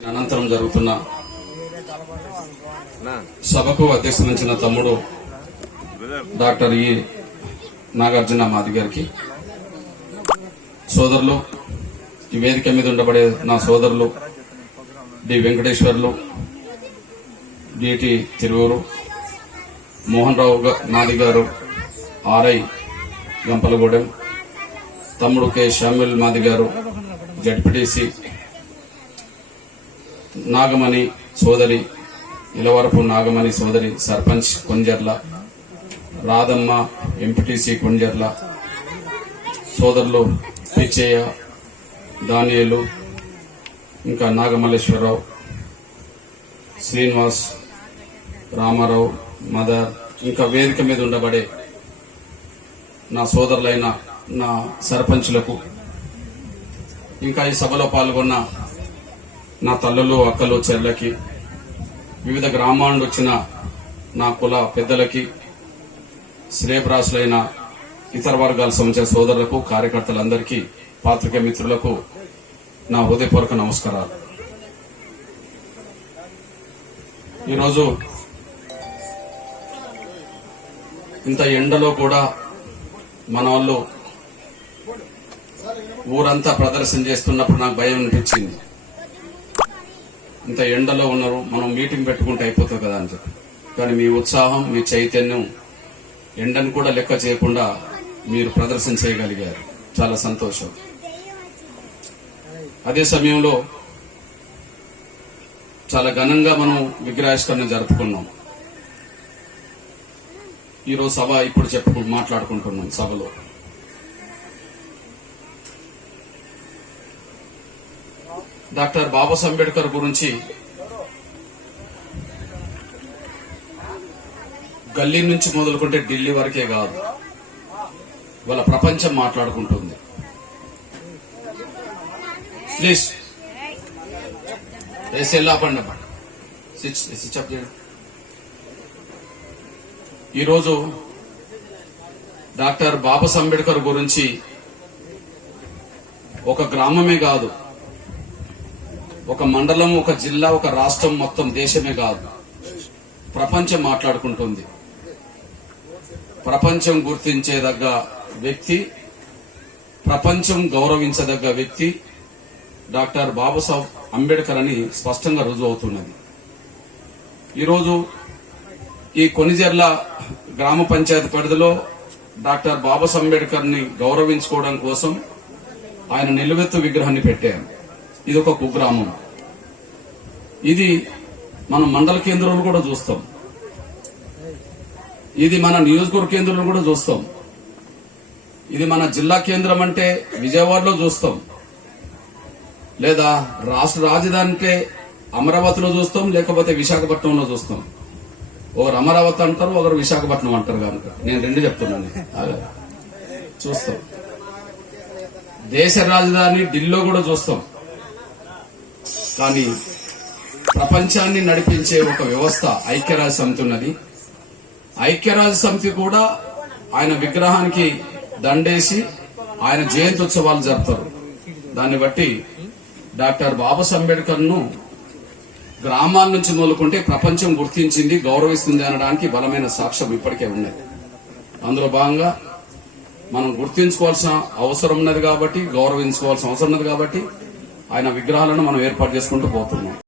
అనంతరం జరుగుతున్న సభకు అధ్యక్షించిన తమ్ముడు డాక్టర్ ఈ నాగార్జున మాది గారికి, సోదరులు, ఈ వేదిక మీద ఉండబడే నా సోదరులు డి వెంకటేశ్వర్లు, డిటి తిరువూరు, మోహన్ రావు మాది గారు, ఆర్ఐ గంపలగూడెం, తమ్ముడు కె షామ్యుల్ మాది గారు, జడ్పీటీసీ నాగమణి సోదరి, ఇలవరపు నాగమణి సోదరి, సర్పంచ్ కొంజర్ల, రాధమ్మ ఎంపీటీసీ కొంజర్ల, సోదరులు పిచ్చయ్య, దానియేలు, ఇంకా నాగమల్లేశ్వరరావు, శ్రీనివాస్, రామారావు, మదర్, ఇంకా వేదిక మీద ఉండబడే నా సోదరులైన నా సర్పంచులకు, ఇంకా ఈ సభలో పాల్గొన్న నా తల్లులు, అక్కలు, చెర్లకి, వివిధ గ్రామాల నుండి వచ్చిన నా కుల పెద్దలకి, శ్రేయప్రాసులైన ఇతర వర్గాల సంబంధించిన సోదరులకు, కార్యకర్తలందరికీ, పాత్రికేయ మిత్రులకు నా హృదయపూర్వక నమస్కారాలు. ఈరోజు ఇంత ఎండలో కూడా మన వాళ్ళు ఊరంతా ప్రదర్శన చేస్తున్నప్పుడు నాకు భయం అనిపించింది. ఇంత ఎండలో ఉన్నారు, మనం మీటింగ్ పెట్టుకుంటే అయిపోతుంది కదా అని చెప్పి. కానీ మీ ఉత్సాహం, మీ చైతన్యం ఎండను కూడా లెక్క చేయకుండా మీరు ప్రదర్శన చేయగలిగారు. చాలా సంతోషం. అదే సమయంలో చాలా ఘనంగా మనం విగ్రహావిష్కరణ జరుపుకున్నాం. ఈరోజు సభ ఇప్పుడు మాట్లాడుకుంటున్నాం సభలో. డాక్టర్ బాబాసాహెబ్ అంబేద్కర్ గురించి గల్లీ నుంచి మొదలుకుంటే ఢిల్లీ వరకే కాదు, వాళ్ళ ప్రపంచం మాట్లాడుకుంటుంది. ప్లీజ్ పండి ఈరోజు డాక్టర్ బాబాసాహెబ్ అంబేద్కర్ గురించి ఒక గ్రామమే కాదు, ఒక మండలం, ఒక జిల్లా, ఒక రాష్ట్రం, మొత్తం దేశమే కాదు, ప్రపంచం మాట్లాడుకుంటుంది. ప్రపంచం గుర్తించేదగ్గ వ్యక్తి, ప్రపంచం గౌరవించదగ్గ వ్యక్తి డాక్టర్ బాబాసాహెబ్ అంబేద్కర్ అని స్పష్టంగా రుజువు అవుతున్నది. ఈరోజు ఈ కొనిజర్ల గ్రామ పంచాయతీ పరిధిలో డాక్టర్ బాబాసాహెబ్ అంబేద్కర్ ని గౌరవించుకోవడం కోసం ఆయన నిలువెత్తు విగ్రహాన్ని పెట్టారు. ఇది ఒక కుగ్రామం. ఇది మన మండల కేంద్రంలో కూడా చూస్తాం, ఇది మన నియోజకవర్గ కేంద్రంలో కూడా చూస్తాం, ఇది మన జిల్లా కేంద్రం అంటే విజయవాడలో చూస్తాం, లేదా రాష్ట్ర రాజధాని అంటే అమరావతిలో చూస్తాం, లేకపోతే విశాఖపట్నంలో చూస్తాం. ఒకరు అమరావతి అంటారు, ఒకరు విశాఖపట్నం అంటారు. కనుక నేను రెండు చెప్తున్నాను, చూస్తాం. దేశ రాజధాని ఢిల్లీలో కూడా చూస్తాం. కానీ ప్రపంచాన్ని నడిపించే ఒక వ్యవస్థ ఐక్యరాజ్య సమితి ఉన్నది. ఐక్యరాజ్య సమితి కూడా ఆయన విగ్రహానికి దండేసి ఆయన జయంతి ఉత్సవాలు జరుపుతారు. దాన్ని బట్టి డాక్టర్ బాబాసాహెబ్ అంబేద్కర్ ను గ్రామాల నుంచి మొదలుకుంటే ప్రపంచం గుర్తించింది, గౌరవిస్తుంది అనడానికి బలమైన సాక్ష్యం ఇప్పటికే ఉన్నది. అందులో భాగంగా మనం గుర్తించుకోవాల్సిన అవసరం ఉన్నది కాబట్టి, గౌరవించుకోవాల్సిన అవసరం ఉన్నది కాబట్టి ఆయన విగ్రహాలను మనం ఏర్పాటు చేసుకుంటూ పోతున్నాం.